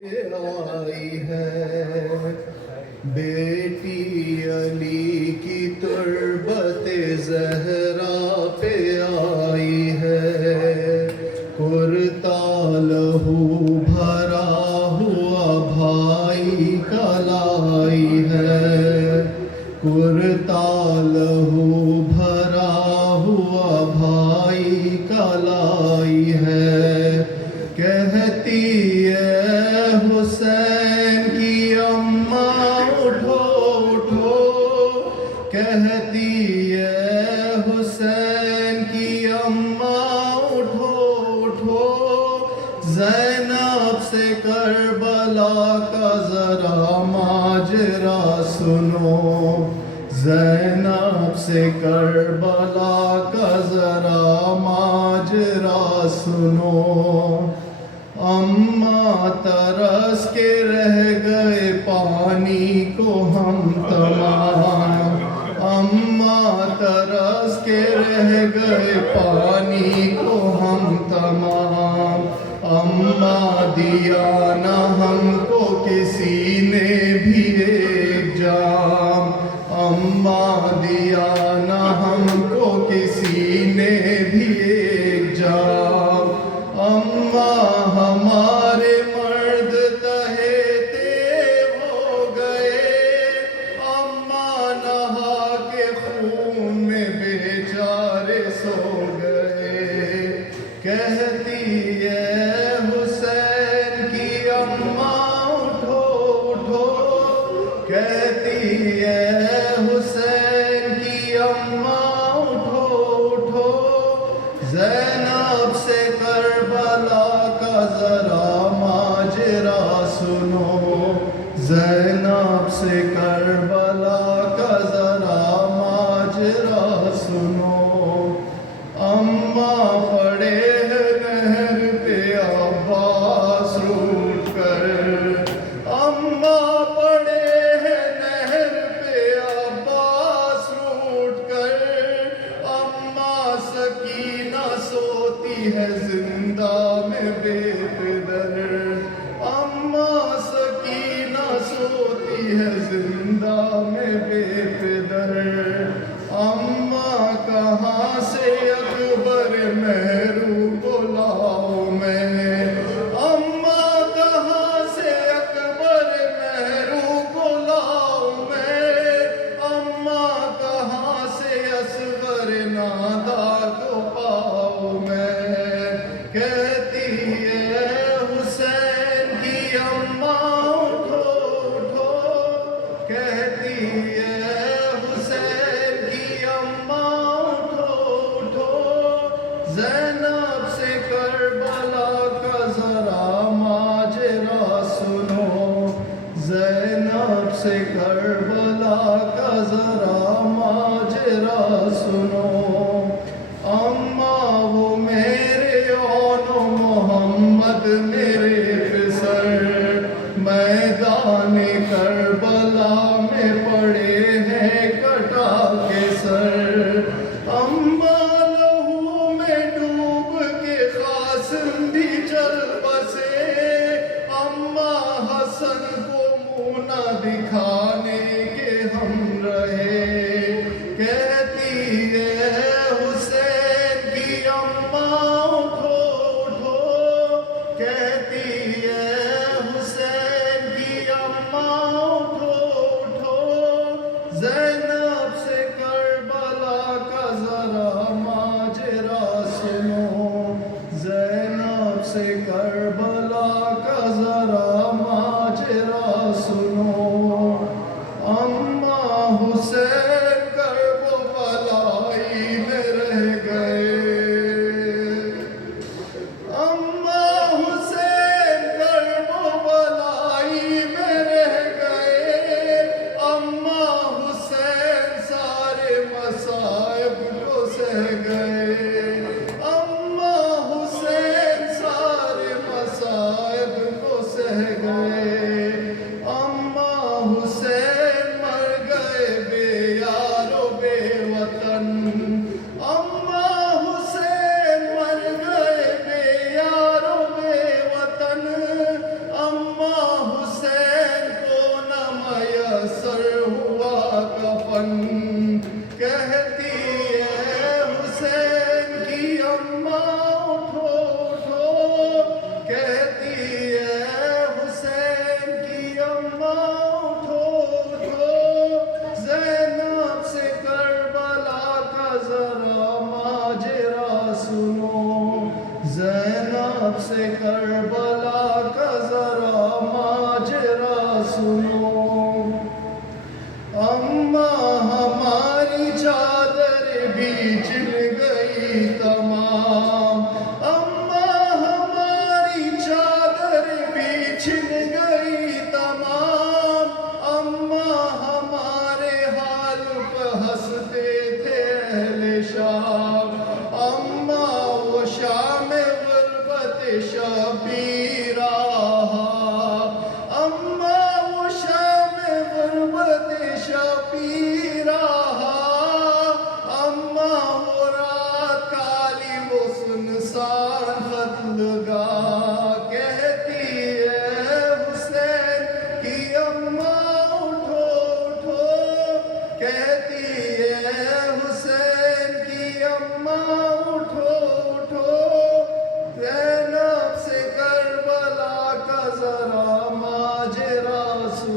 आई है बेटी अली की तुर्बत जहरा पे आई है। कुर्ता लहू भरा हुआ भाई का लाई है। कुर्ता लहू भरा हुआ भाई का लाई है। कहती हुसैन की अम्मा उठो उठो। कहती है हुसैन की अम्मा उठो उठो। ज़ैनब से करबला का ज़रा माजरा सुनो। ज़ैनब से करबला का ज़रा माजरा सुनो। अम्मा तरस के रह गए पानी को हम तमाम। अम्मा तरस के रह गए पानी को हम तमाम। अम्मा दिया न हमको किसी ने भी एक जाम। अम्मा दिया न हमको किसी ने भी एक जाम। अम्मा हमारे मर्द तहेते हो गए। अम्मा नहा के खून में बेचारे सो गए। कहती है हुसैन की अम्मा उठो उठो। कहती है हुसैन की अम्मा उठो उठो। ज़ैनब से करबला का ज़रा माजरा सुनो। ज़ैनब से करबला का ज़रा माजरा सुनो। अम्मा पड़े हैं नहर पे अब्बास रूठ कर। अम्मा पड़े हैं नहर पे अब्बास रूठ कर। अम्मा सकीना सोती है जिंदा में बेकदर। अम्मा सकीना सोती है जिंदा में बेकदर। अम्मा कहाँ से अकबर मेहरू को लाऊं मैं। अम्मा कहाँ से अकबर मेहरू को लाऊं मैं। अम्मा कहाँ से असगर नादा को पाऊं मैं। कहती है हुसैन की अम्मा उठो उठो। कहती है हुसैन की अम्मा उठो उठो। ज़ैनब से करबला का ज़रा माजरा सुनो। ज़ैनब से करबला का ज़रा माजरा सुनो। अम्मा वो मेरे औनो मोहम्मद मेरे फिसर मैदान करबला में पड़े हैं कटा के सर। अम्मा लहू में डूब के कासिम भी चल बसे। अम्मा हसन को मुँह न दिखाने के हम रहे। कहती है हुसैन की अम्मा उठो उठो। कहती है हुसैन की अम्मा उठो उठो। ज़ैनब से करबला का ज़रा माजरा सुनो। ज़ैनब से करबला का ज़रा माजरा सुनो। अम्मा हुसैन करबलाई में रह गए। अम्मा हुसैन करबलाई में रह गए। अम्मा हुसैन सारे मसाइब को सह गए। अम्मा हुसैन सारे मसाइब को सह गए। अम्मा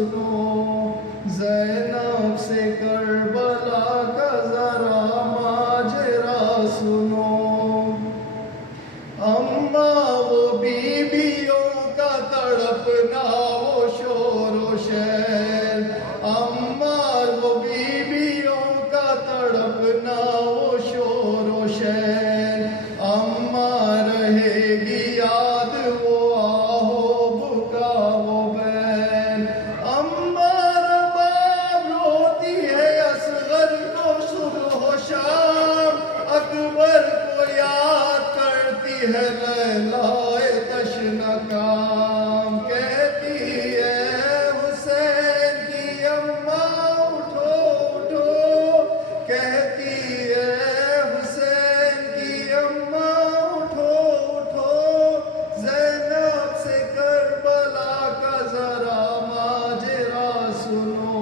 सुनो, ज़ैनब से करबला का ज़रा माजरा सुनो। अम्मा वो बीबियों का तड़पना, वो शोर शैर, अम्मा वो बीबियों का तड़पना, वो शोर शैर, अम्मा रहेगी याद वो आहो बुका वो बैन। अम्मा रबाब रोती है असगर को सुबह शाम, अकबर को याद करती है लैलाए तशना काम। कहती है हुसैन की अम्मा उठो उठो, कहती है हुसैन की अम्मा उठो उठो, ज़ैनब से करबला का ज़रा माजरा सुनो,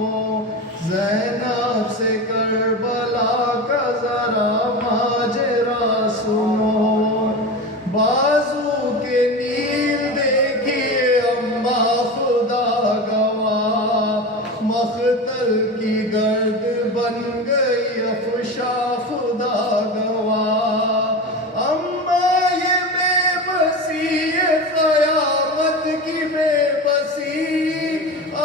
ज़ैनब से करबला का ज़रा माजरा सुनो। बाजू के नील देखिए अम्मा खुदा गवाह, मख्तल की गर्द बन गई अफशा खुदा गवाह। अम्मा ये बेबसी, ये क़यामत की बेबसी,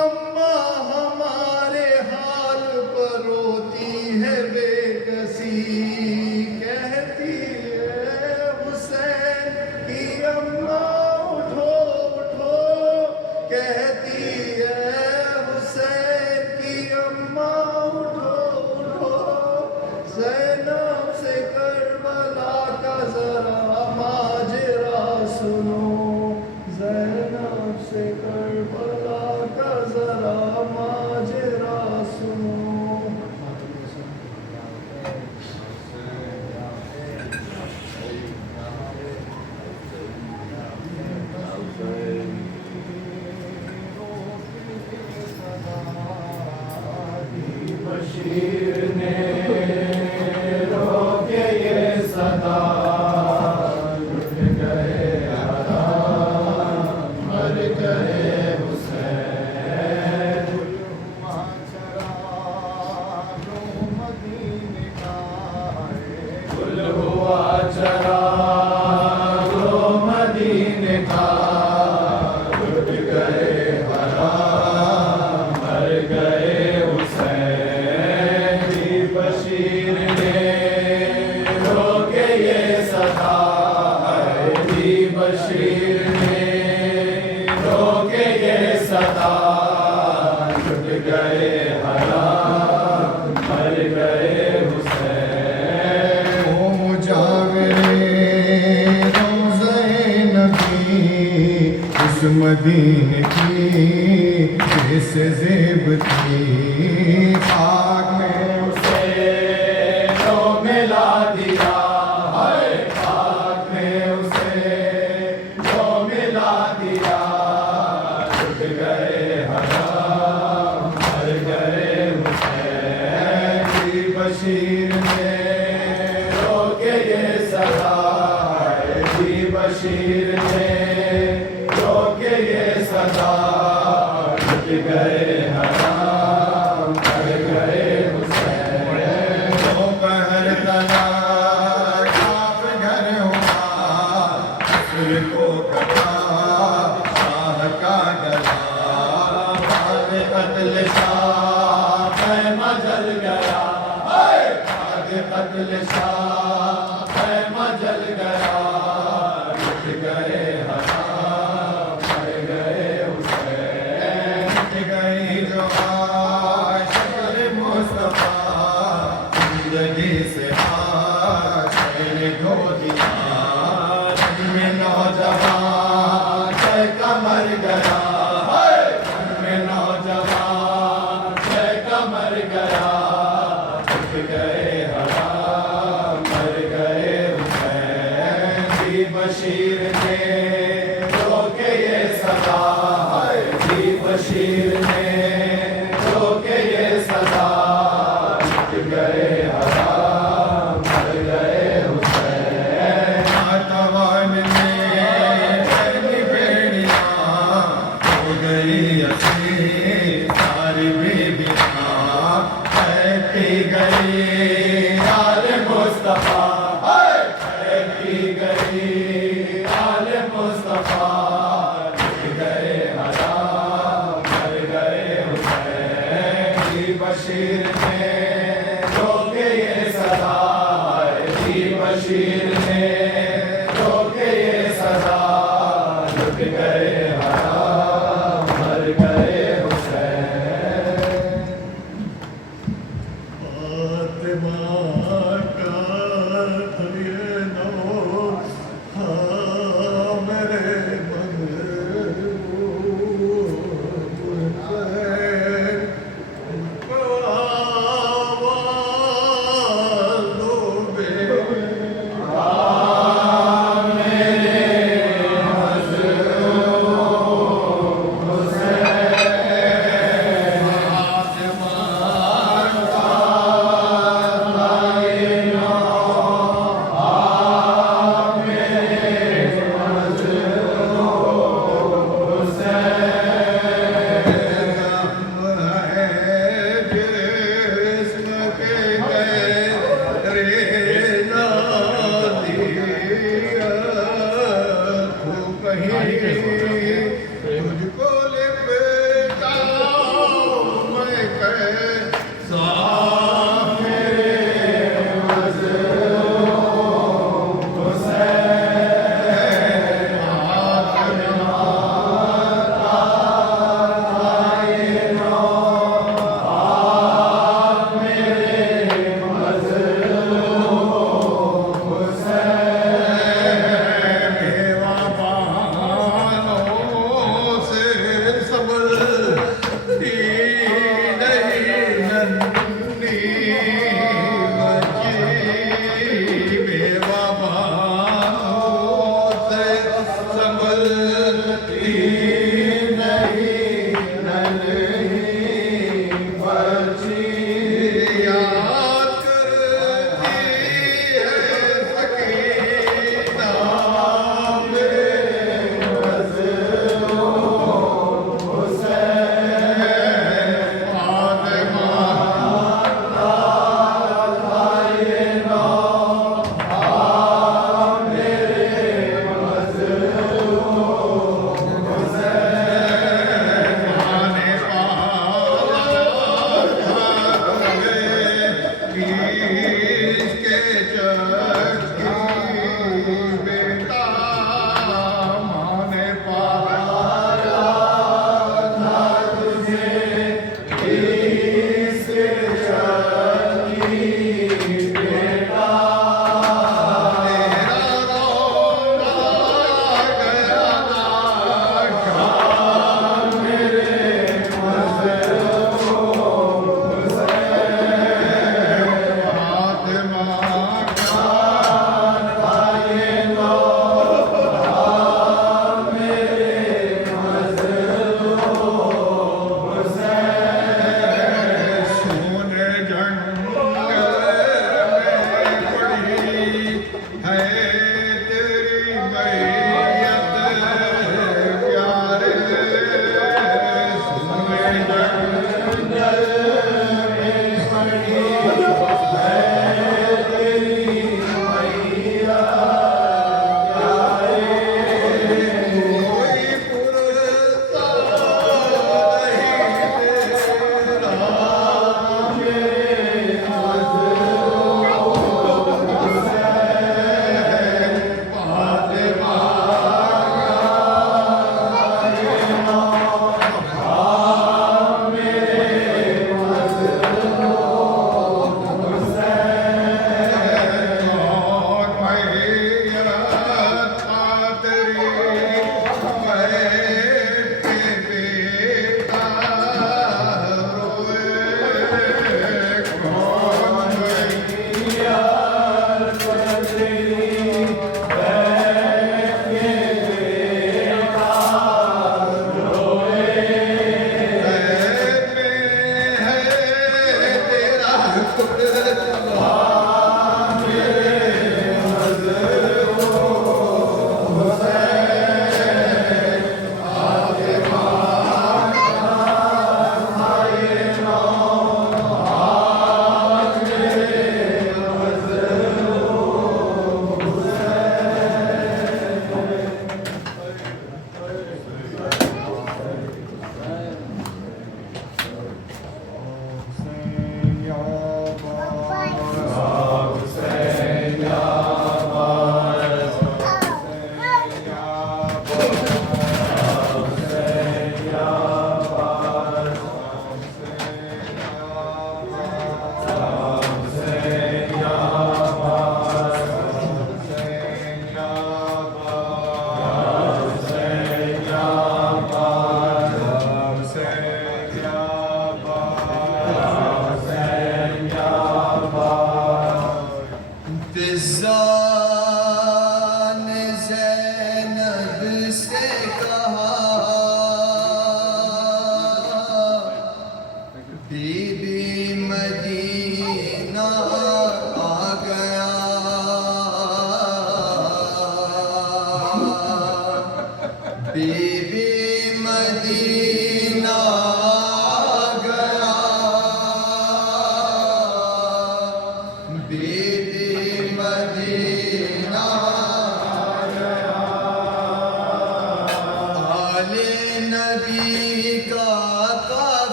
अम्मा हमारे हाल पर रोती है बेकसी। कहती है हुसैन की अम्मा उठो उठो, कहती है हुसैन की अम्मा उठो उठो, ज़ैनब से करबला का ज़रा माजरा सुनो, ज़ैनब से करबला का ज़रा माजरा सुनो। बशीर ने रोके ये सदा, लुट गए हराम, मर गए हुसैन। गुल हुआ चरागो मदीने का, लुट गए हराम, मर गए हुसैन। बशीर ने रोके ये सदा, बशीर ने रोके ये सदा, लुट गए हराम, मर गए हुसैन। ओ मुजाविरे रोज़े नबी, उस मदीने की जिस ज़ेब थी, खाक में उसे जो मिला दिया, हाय खाक में उसे जो मिला दिया, लुट गए हराम, मर गए हुसैन। बशीर ने रोके ये सदा, बशीर ने रोके ये सदा, लुट गए हराम, मर गए हुसैन। दोपहर तला काफ घर हुआ, असुर को कटा शाह का गला, भाग कत्ल शाह ख़ैमा जल गया, भाग कत्ल शाह ख़ैमा जल गया, लुट गए हराम, मर गए हुसैन। लुट गई जो आशिक़ मुस्तफ़ा, जिंदगी से चैन खो दिया, दिल में नौजवान का मर गया, दिल में नौजवान का मर गया, लुट गए हराम, मर गए हुसैन। बशीर ने रोके ये सदा, बशीर ने रोके ये सदा, लुट गए हराम, मर गए हुसैन। नातवान ने बेड़ियां हो गई असीर,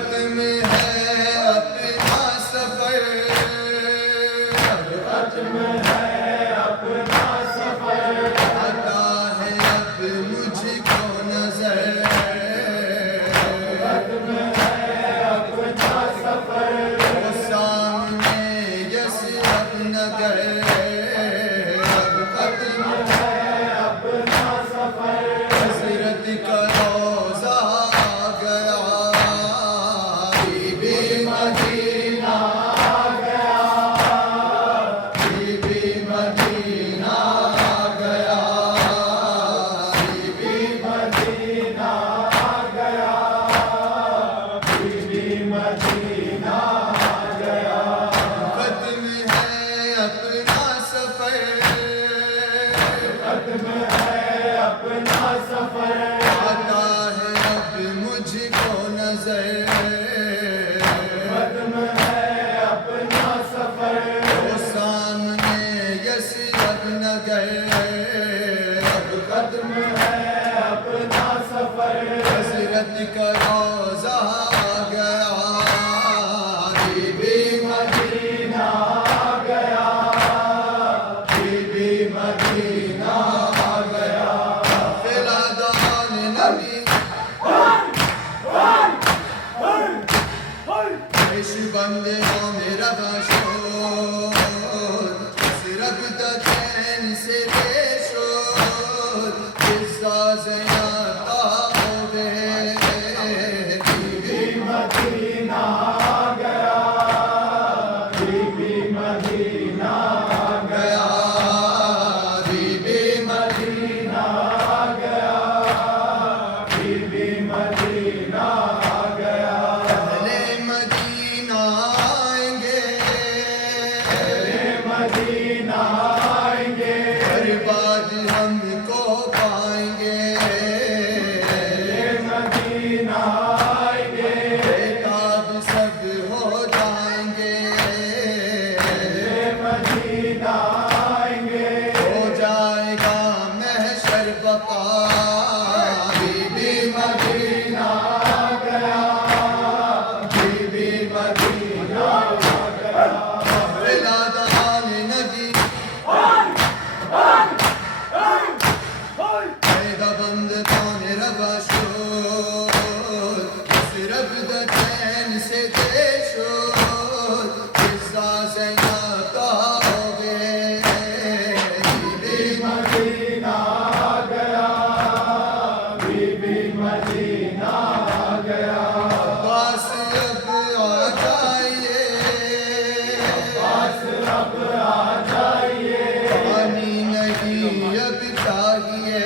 खत्म है अपना सफर, खत्म है अपना सफर, आता है अब मुझको नजर, खत्म है अपना सफर, वो सामने यसरब नगर, अब खत्म है अपना सफर, हज़रत का रोज़ा आ गया, बीबी मदीना आ गया, बीबी मदीना आ गया, बीबी मदीना आ गया, बीबी मदीना आ गया। खत्म है अपना सफर, खत्म है अपना सफर, आता है अब मुझको नजर, खत्म है अपना सफर, वो सामने यसरब नगर, अब खत्म है अपना सफर, हज़रत का रोज़ा आ गया, बीबी मदीना आ गया, बीबी मदीना आ गया। फिलादान नबी इश बंदे हो मेरा बाशोर, सिरब दचैन से बेशोर, किस्सा ज़यादा हो गए, बीबी मदीना आ गया, बीबी मदीना आ गया, बीबी मदीना आ गया, बीबी मदीना आ गया। पहले मदीना आएंगे, पहले मदीना आएंगे, बर्बाद हमको पाएंगे, पहले मदीना आएंगे, बेताब सब हो जाएंगे, पहले मदीना आएंगे, हो जाएगा महशर बका, बीबी मदीना आ गया, बीबी मदीना आ गया। फिलादान नबी पैदा बंद कौन रबाशोर, सिरब दचैन से देशोर, किस्सा ज़यादा हो गए, बीबी मदीना आ गया, बीबी मदीना आ गया। अब्बास अब आ जाइए, अब्बास अब आ जाइए, पानी नहीं अब चाहिए,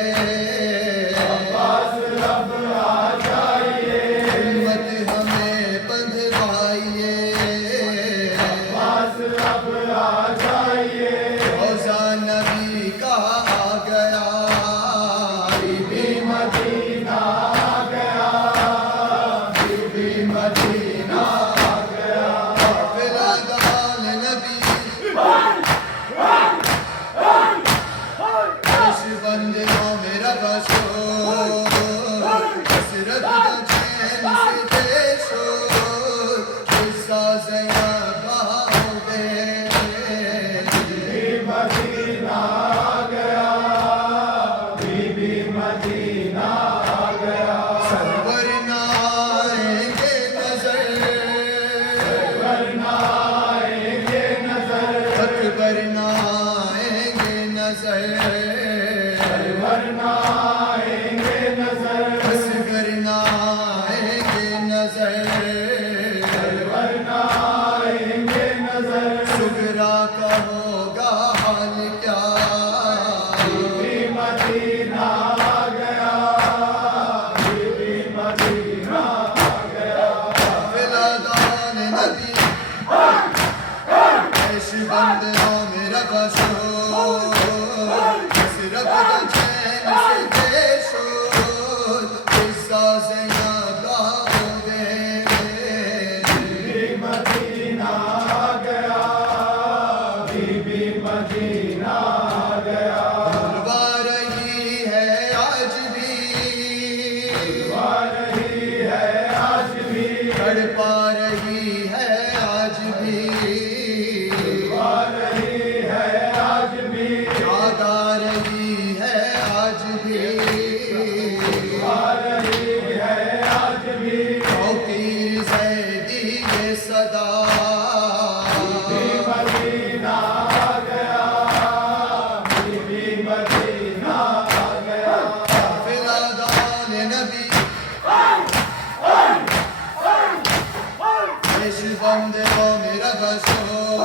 अब्बास अब आ जाइए, हिम्मत हमें बंधवाइए, अब्बास अब आ जाइए, रोज़ा नबी का आ गया, बीबी मदीना आ गया, बीबी मदीना आ गया। फिलादान नबी इश बंदे हो मेरा बाशोर, हज़रत दचैन से बेशोर, किस्सा ज़यादा हो गए, बीबी मदीना आ गया, बीबी मदीना आ गया। सरवर न आएंगे नजर, बंदे हो मेरा कसूर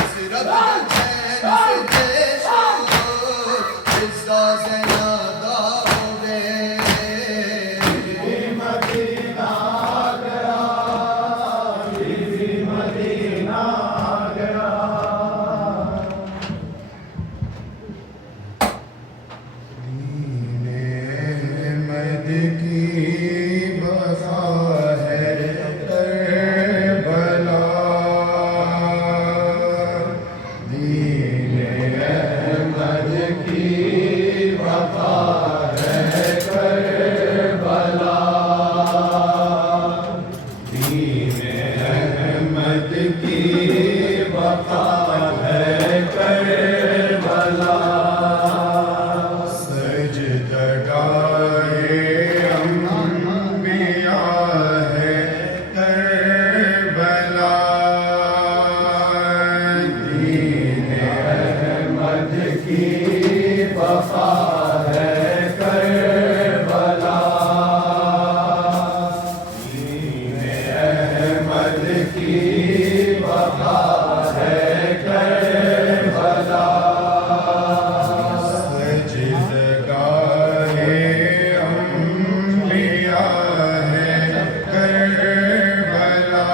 इस रब के चैन से देशोर किस्सा से नादा होवे मदीना गया मदीना गया मद की बसा है करबला दीन अहमद की वफा है करबला दीन अहमद की वफा है करबला सजदगाए अंबिया है करबला दीन अहमद की वफा है करबला दीन अहमद की वफा है करबला सजदगाए अंबिया है करबला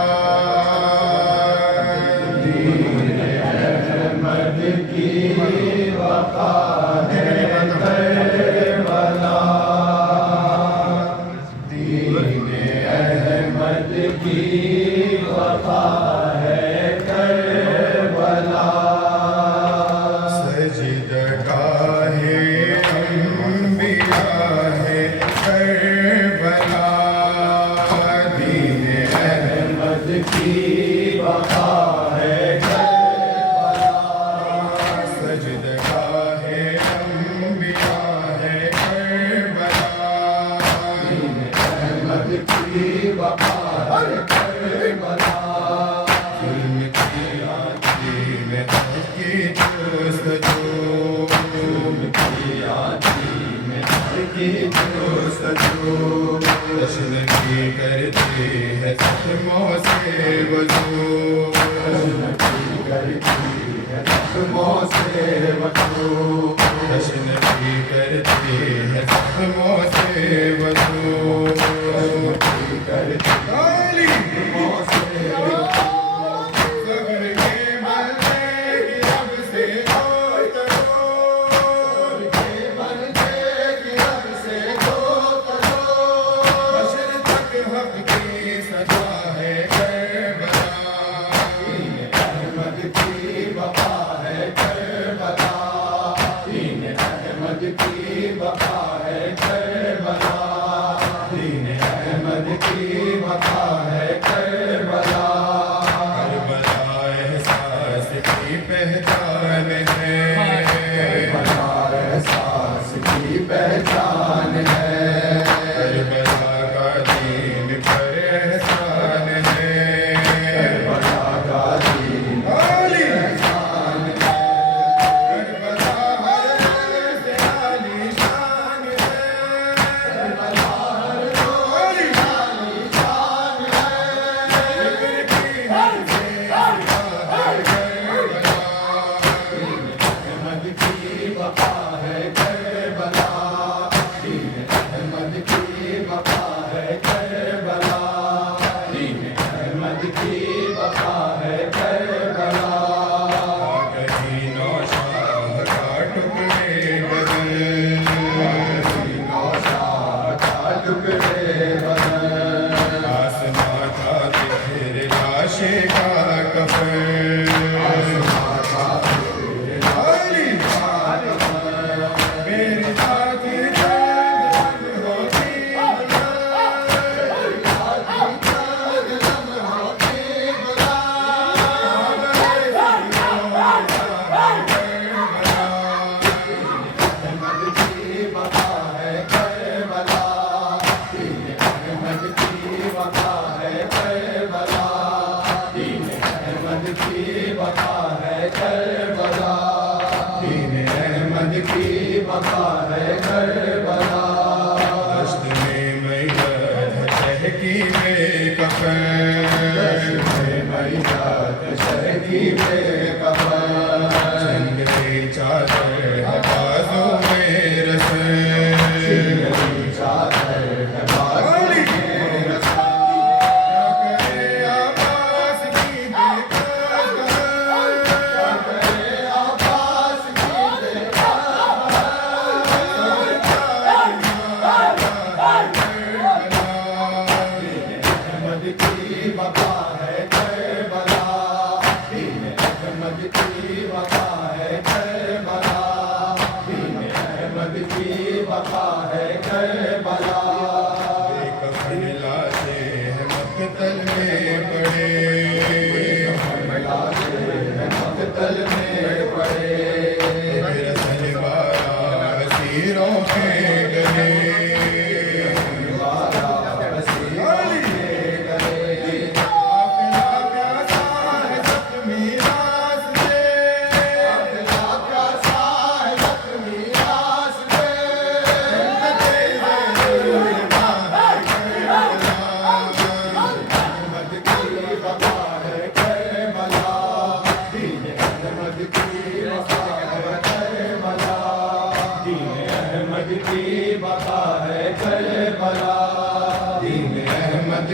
अहमद की वफा है करबला दीन अहमद की वफा है करबला सजदगाहे अंबिया है करबला दीन अहमद की वफा है करबला सजदगाहे अंबिया है करबला अहमद की वफा है करबला जुल्म की आँखी में की जोस्तजू की जोस्तजू जश्न की करती है जख्मों से वजू मोसे वजू जश्न की करती है जख्मों से वजू काली सब्र के मलबे की रब से हश्र तक हक की सजा है करबला अहमद की वफा है करबला दीन अहमद की वफा है करबला दीन अहमद की वफा है करबला करबला एहसास की पहचान है करबला एहसास की पहचान है करबला का दीन पर एहसान है करबला का दीन आली एहसान है करबला हर से आलीशान है करबला हर आली शान है फिक्र की हद से सिवा है करबला अहमद की वफा है करबला दीन अहमद की वफा है करबला दीन अहमद की वफा है करबला कहीं नौशाह का टुकड़े बदल नौशाह का टुकड़े बदन आसमां था तेरे लाशे का कफन आली मेरी साथी चांद होती अहमद की वफा है करबला दीन अहमद की वफा है करबला दीन अहमद की वफा है करबला दीन अहमद की वफा है करबला दश्त में मैदान है की में कफन की बेखबर जंग की चादर है बाजों में रस्म सिंगरी चादर है बाजों में रस्म क्या करे आवाज़ की बेखबर क्या करे आवाज़ की अहमद की वफा है करबला दीन अहमद की वफा है करबला दीन अहमद की वफा है करबला कफन लाते हैं मक्तल में पड़े मक्तल में पड़े मेरा सलवार हसीरों के गले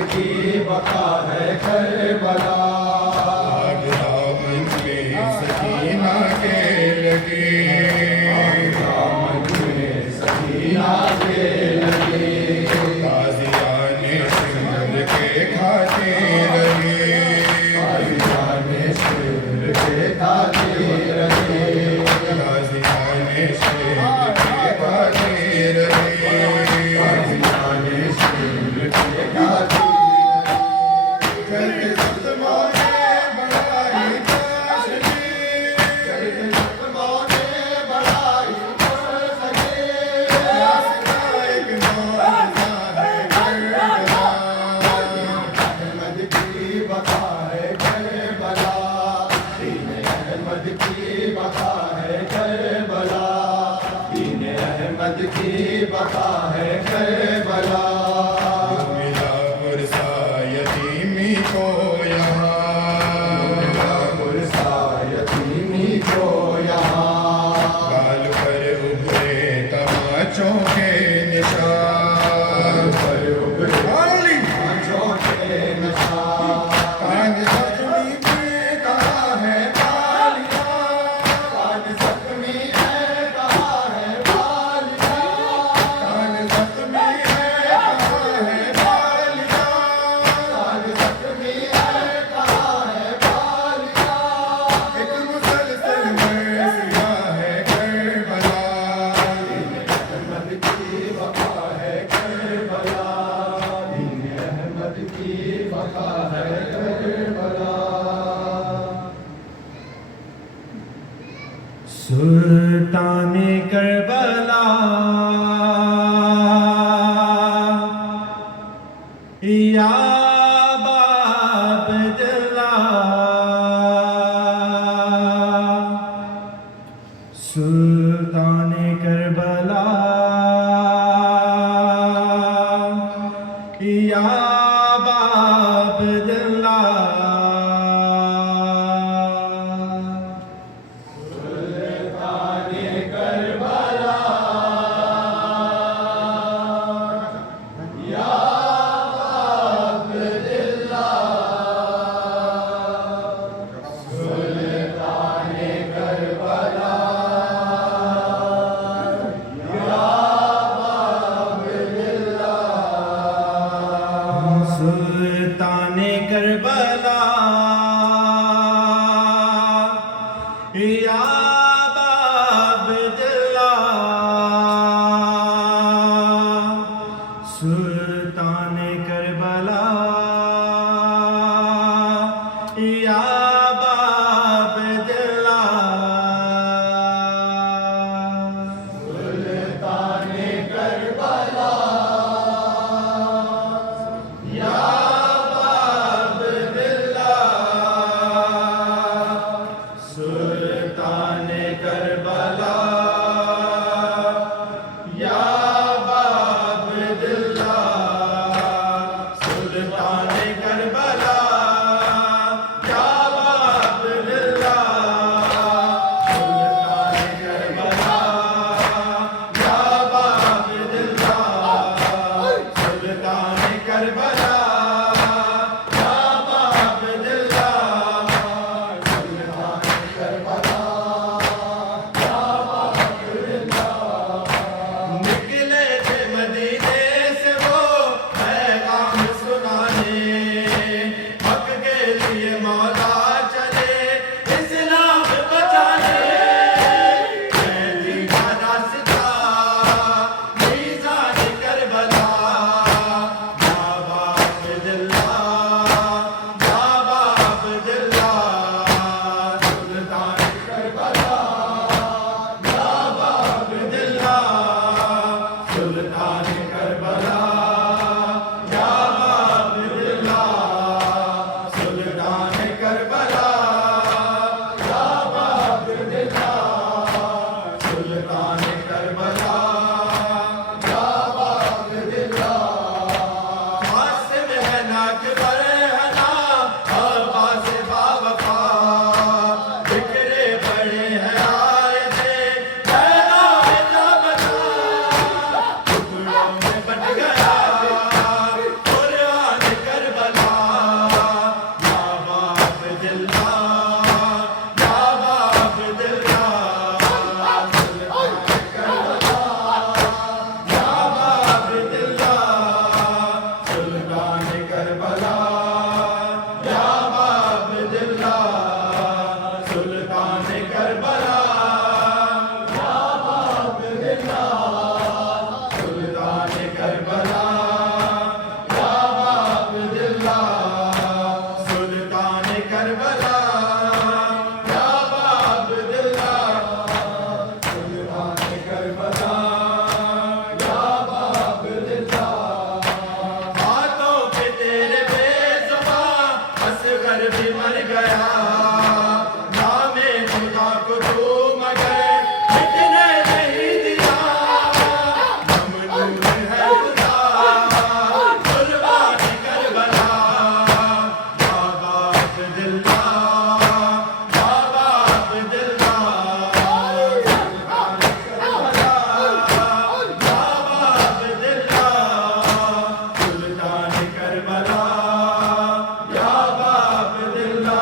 की वफा है करबला आग दामन में सकीना के लगे दामन में सकीना के लगे गाजियाने सिंध के खाते रहे गाजियाने सिंध के खाते रहे गाजियाने सिंध के खाते रहे गाजियाने सिंध के खाते करके ज़ख्मों ने बढ़ाई ताशरी ज़ख्मों ने बढ़ाई ताशरी रास्ता एक मौजज़ा है करबला अहमद की वफा है करबला दीन अहमद की वफा है करबला दीन अहमद की वफा है करबला मिला पुरसा यतीमी को यहाँ पुरसा यतीमी को यहाँ गाल पर उभरे तमाचों के निशान पर उभरे आली आँचों के निशान कान जख्मी पे कहा है बालिया कान ज़ख्मी है कहा है बालिया कान जख्मी है कहा है बालिया कान ज़ख्मी है कहा है बालिया एक मुसलसल मरसिया है करबला अहमद की वफा है करबला दीन अहमद की वफा है करबला सुल्ताने करबला या बाबदला सुल्ताने करबला या बाबदला सुल्ताने करबला या बाबदला सुल्ताने करबला या बाबदला सुल्ताने करबला या बाबदला अकबर है नाम अब्बास बावफा जिक्रे बड़े हैं आए थे पैदा में जा बचा टुकड़ों में बट गया कुर्बान करबला या बाप दिल्ला या बाप दिल्ला सुल्तान करबला या बाप दिल्ला सुल्तान करबला या बाप दिल्ला सुल्तान करबला या बाप दिल्ला सुल्तान करबला या बाप दिल्ला सुल्तान करबला या बाप दिल्ला हाथों पे तेरे बेज़ुबां असगर भी मर गया नामे खुदा को तू मगर मिटने नहीं दिया ममनून है खुदा कुर्बान करबला या बाप दिल्ला या बाप दिल्ला सुल्तान करबला या बाप दिल्ला सुल्तान करबला या बाप दिल्ला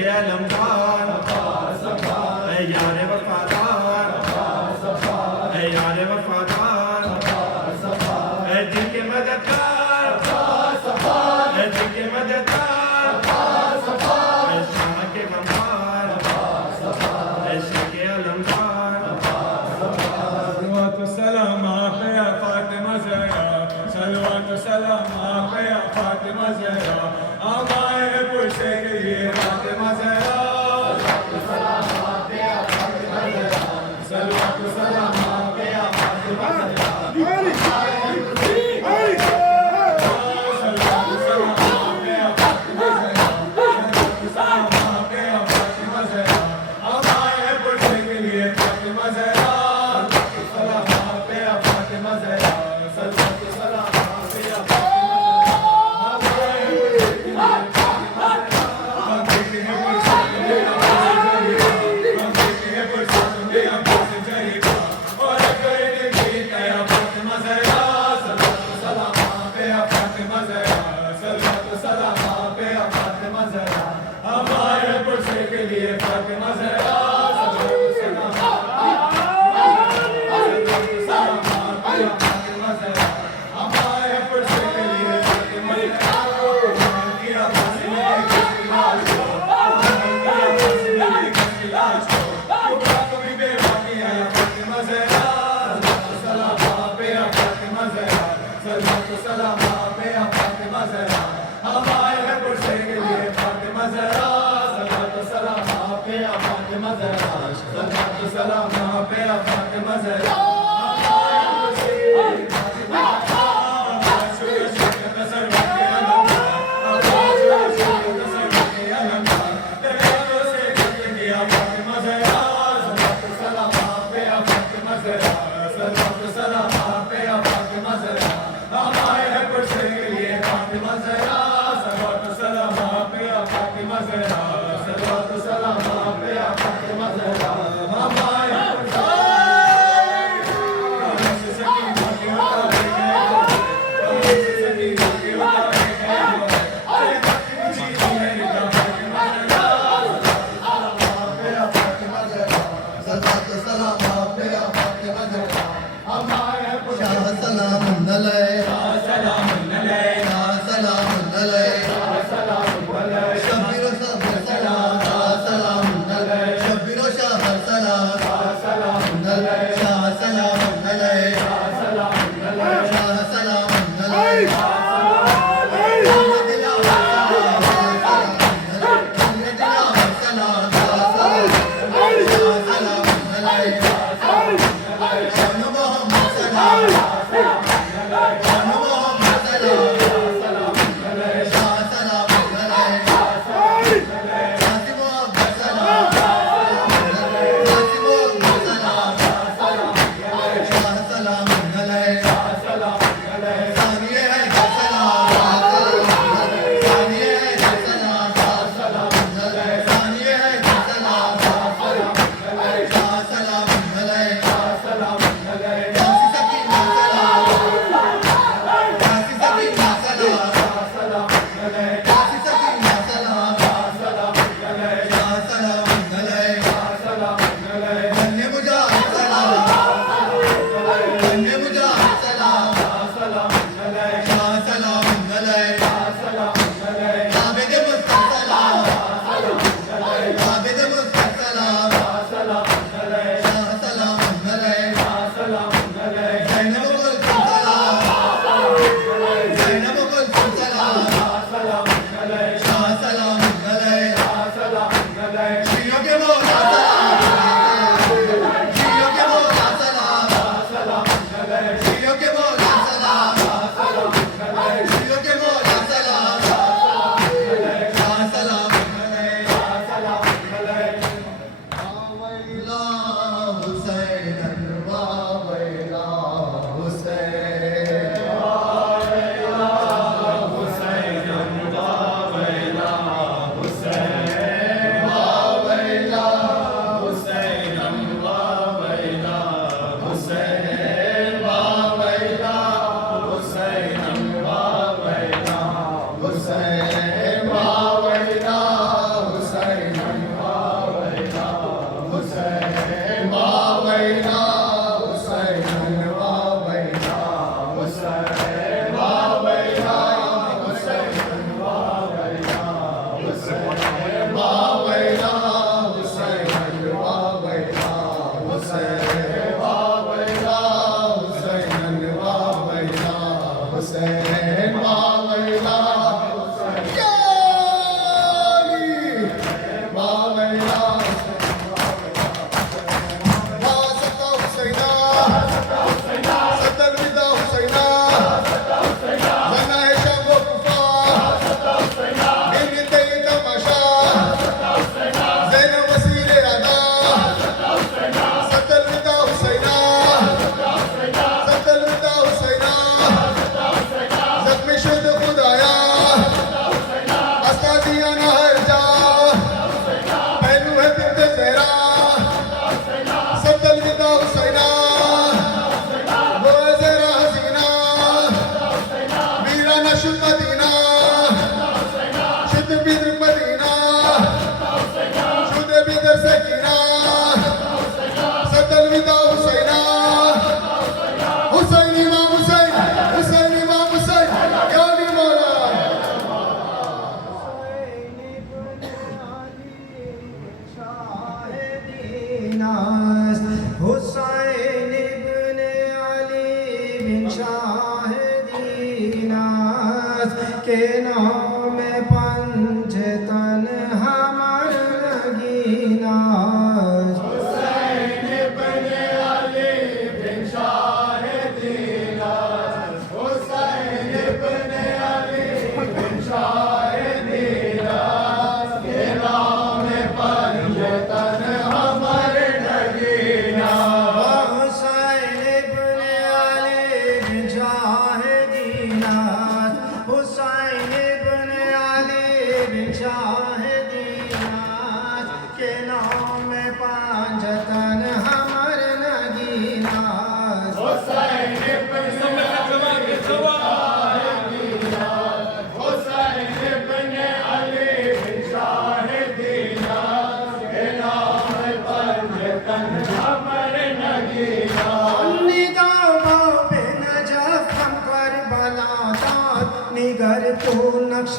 के अलमदार ऐ यार वफादार ऐ यार वफादार ऐ दिल के मददगार ऐ दिल के मददगार ऐ शाम के गमदार ऐ शाम के अलमदार सलवात सलाम आप या फातिमा ज़हरा सलवात सलाम आप या फातिमा ज़हरा हमारे पुरसे के लिए फातिमा ज़हरा सलवात सलाम आप या फातिमा ज़हरा सलवात सलाम आप या फातिमा ज़हरा सलवात सलाम आप या फातिमा ज़हरा सलवात सलाम आप या फातिमा ज़हरा हमारे पुरसे के लिए फातिमा ज़हरा हमारे पुरसे के लिए फातिमा ज़हरा हमारे पुरसे के लिए फातिमा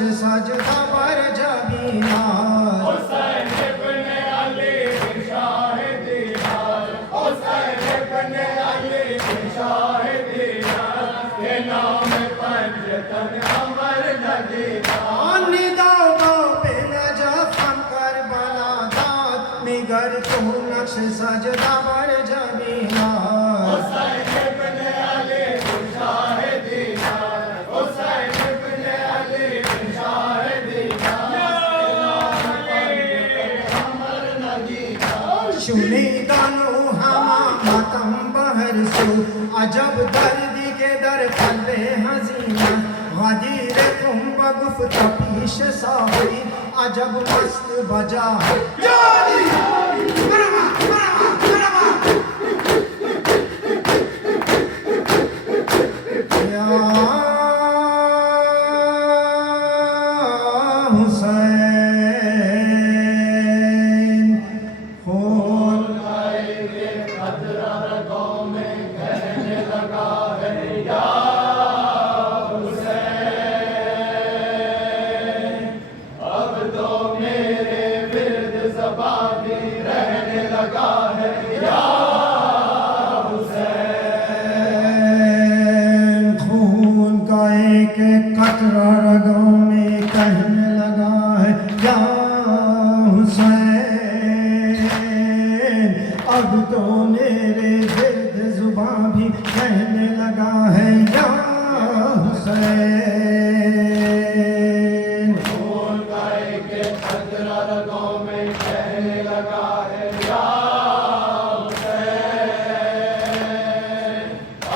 सजदा बर जबीना हुसैन इब्ने अली की शाहिदीयात, हुसैन इब्ने अली की शाहिदीयात, ये नाम पंजतन अमर नदीदा। निदा पे नजफम करबला दात निगर तो नक्श सजदा बर जबीना हुसैन इब्ने अली की शाहिदीयात, हुसैन इब्ने अली की शाहिदीयात, अमर नदीदा। शुनी गानो हमा मतम बहर सो अजब दर्द के दर कल्बे हजीना गदीर तुम बगुफ्त पीश साहुई अजब मस्त बजा जानी मरवा मरवा या हुसैन खून खून का एक कतरा रगों में कहने लगा है या हुसैन अब तो मेरे गिर्द जुबान भी कहने लगा है या हुसैन खून का एक कतरा रगों में कहने लगा है या हुसैन,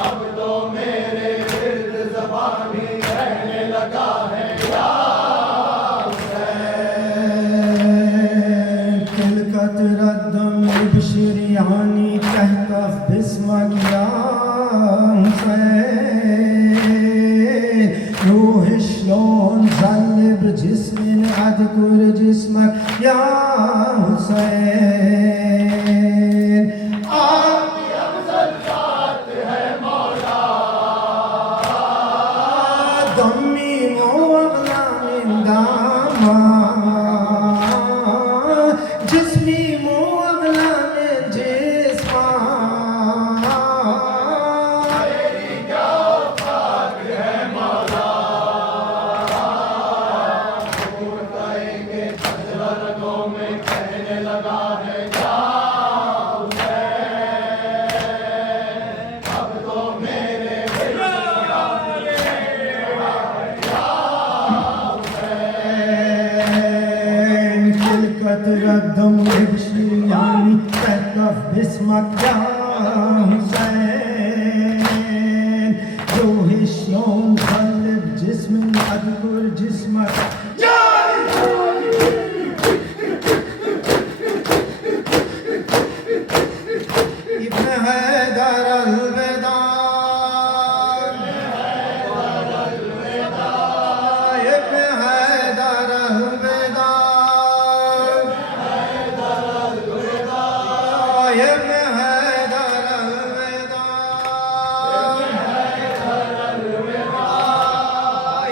अब तो मेरे गिर्द ज़बान भी कहने लगा है या हुसैन। तिलकत रद्दम बिशरियानी कहता बिस्मक या हुसैन रूह शलोन ज़ल्ब जिस्मिन अदकुर जिस्मक या हुसैन आपकी अफजल ज़ात है मौला, दम्मी मोअगला मिन दामा जिस्मी मोअगला मिन जिस्मा तेरी क्या औकात है मौला। खून का एक कतरा रगों में कहने लगा है या हुसैन, अब तो मेरे दिल तिलकत रद्दम बिशरियानी कहता बिस्मक या हुसैन रूह शलोन ज़ल्ब जिस्मिन अदकुर जिस्मक इब्न हैदर अलविदा इब्न हैदर अलविदा इब्न हैदर अलविदा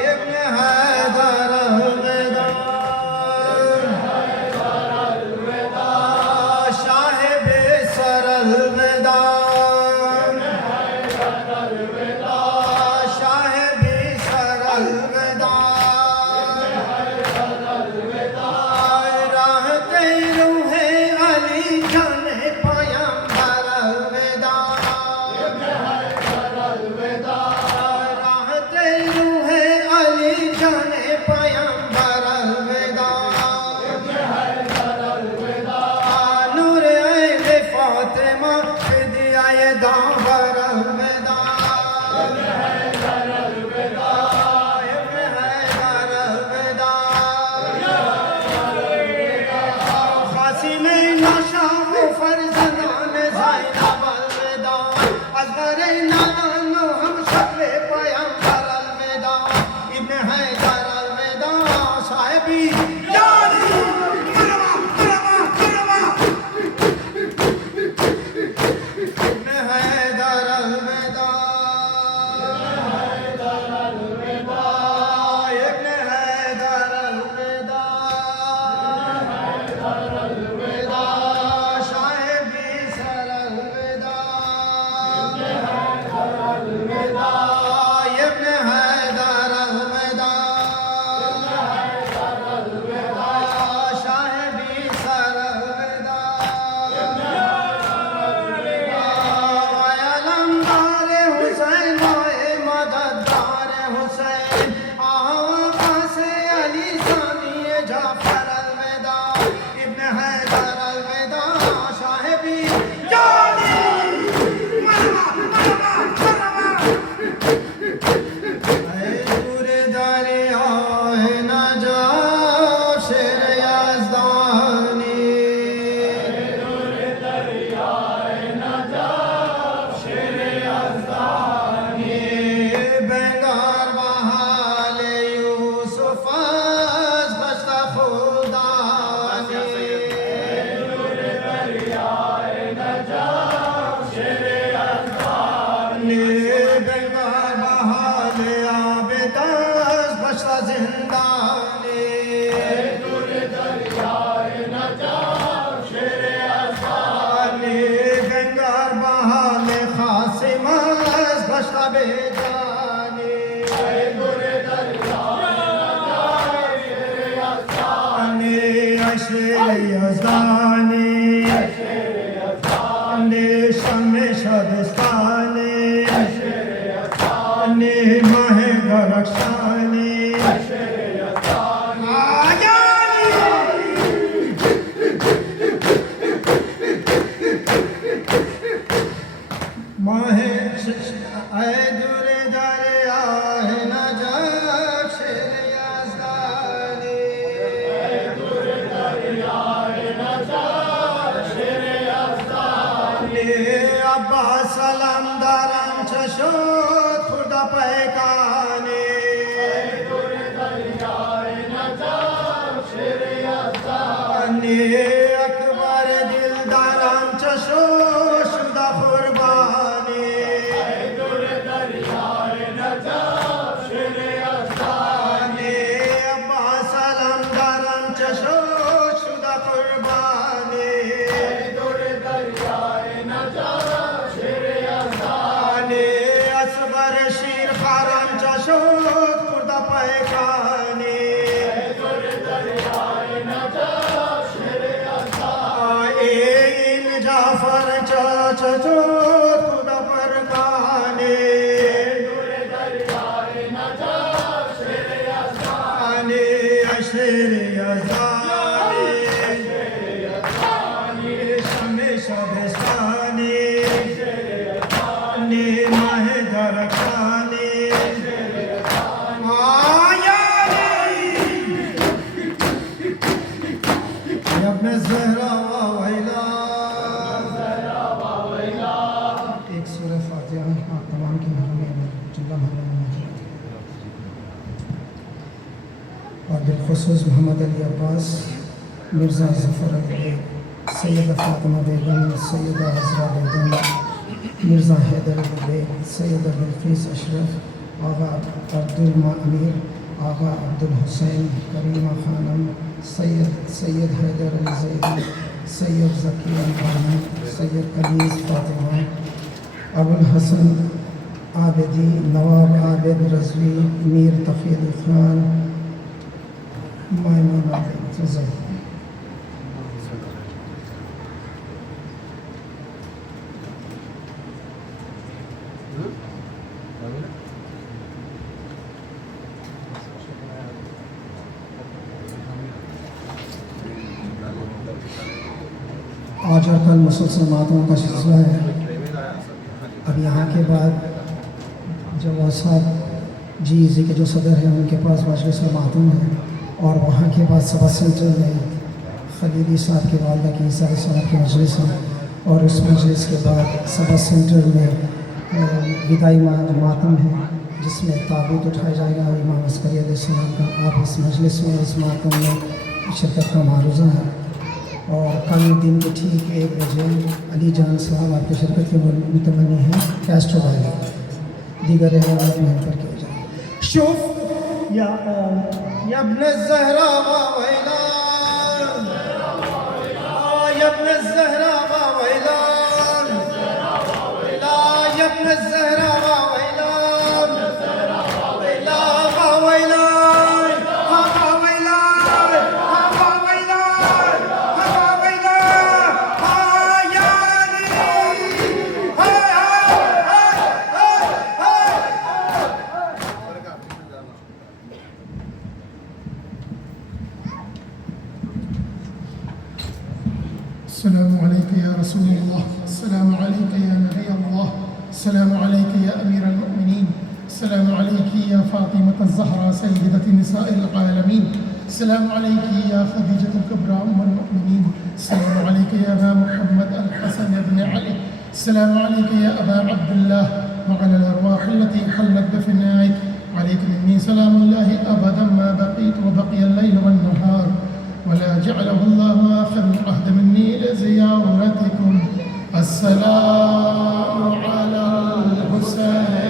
इब्न हैदर अलविदा शाहिब सर अलविदा शाहिब सर अलविदा राहते रूहे अली जाने पैगंबर अलविदा राहते रूहे अली जाने पैगंबर अलविदा नूर ऐले फातिमा फिदियाए दावर अलविदा इब्न हैदर अलविदा खासिम नशा वो फर्जंदान ज़ैनब अलविदा असगर नादान हम शक्ल पैगंबर अलविदा इब्न हैदर अलविदा साहिबी जानी मरवा मरवा मरवा इब्न हैदर यज़दानी ने शम शबस्तानी ने माह गरक्षानी माहे आए दूरे दरिया है न जब शेर यज़दानी दूरे दरिया है न जब शेर यज़दानी अब्बास सलाम दाराम चशोद खुदा पैकाने दूरे दरिया है न जब शेर यज़दानी अकबर दिलदाराम चशोद शुदा कुर्बानी जाफर चाचो खुदा पर काने दूरे दरियाए नजाब शेर यज़दानी शेर यज़दानी शमे शबस्तानी ने माह गरक्षानी अपने ज़हरा वैला एक सूरह फातिहा आप तमाम की और बिलखुसूस मोहम्मद अली अब्बास, मिर्ज़ा ज़फ़र अली, सैयदा फ़ातिमा बेगम, सैयदा हज़रा बेगम, मिर्ज़ा हैदर अली बेग, सैयदा बिलक़ीस अशरफ, आगा अब्दुल अमीर, आगा अब्दुल हुसैन, करीमा खानम, सैयद हैदर अली ज़ैदी, सैयद ज़की अली, सैयद कनीज़ फ़ातिमा, अबुल हसन आबिदी, नवाब आबिद रज़वी, मीर तक़ी अली ख़ान, मायमूना फ़ज़ल। आज और कल मुसलसल मातमों का सिलसिला है। अब यहाँ के बाद जब साहब GEZ के जो सदर हैं उनके पास मजलिस मातम है और वहाँ के बाद सबा सेंटर में खलीली साहब की वालदा की ईसाई साहब की मजलिस है और उस मजलिस के बाद सबा सेंटर में विदाई मातम है जिसमें ताबूत उठाया जाएगा इमाम अस्करी अलैहिस्सलाम का। आप इस मजलिस में इस मातम में शिरकत का मारूज़ा है और कल दिन के ठीक 1 बजे अली जान साहब आपकी शिरकत के मुतमन्नी हैं कैस्ट्रो वाले दीगर रहमत में पर किए जाए। शुफ या इब्न ज़हरा वैला या इब्न ज़हरा वैला या इब्न ज़हरा वैला अस्सलामु अलैका या रसूलल्लाह, अस्सलामु अलैका या नबी अल्लाह, अस्सलामु अलैका या अमीर अल-मुमिनीन, अस्सलामु अलैकी या फ़ातिमा अज़-ज़हरा सय्यदत निसाइल आलमीन, अस्सलामु अलैकी या खदीजत अल-कुबरा उम्मुल मुमिनीन, अस्सलामु अलैका या अबा मुहम्मद अल-हसन इब्न अली, अस्सलामु अलैका या अबा अब्दुल्लाह व अला अल-अरवाह अल्लती हल्लत बिफ़नाइक, अलैका मिन्नी सलामुल्लाहि अबदन मा बक़ीत व बक़िया अल-लैल वन-नहार वला जअलहु अल्लाहु आखिर अहद मिन्नी लिज़ियारतिकुम। अस्सलामु अला अल-हुसैन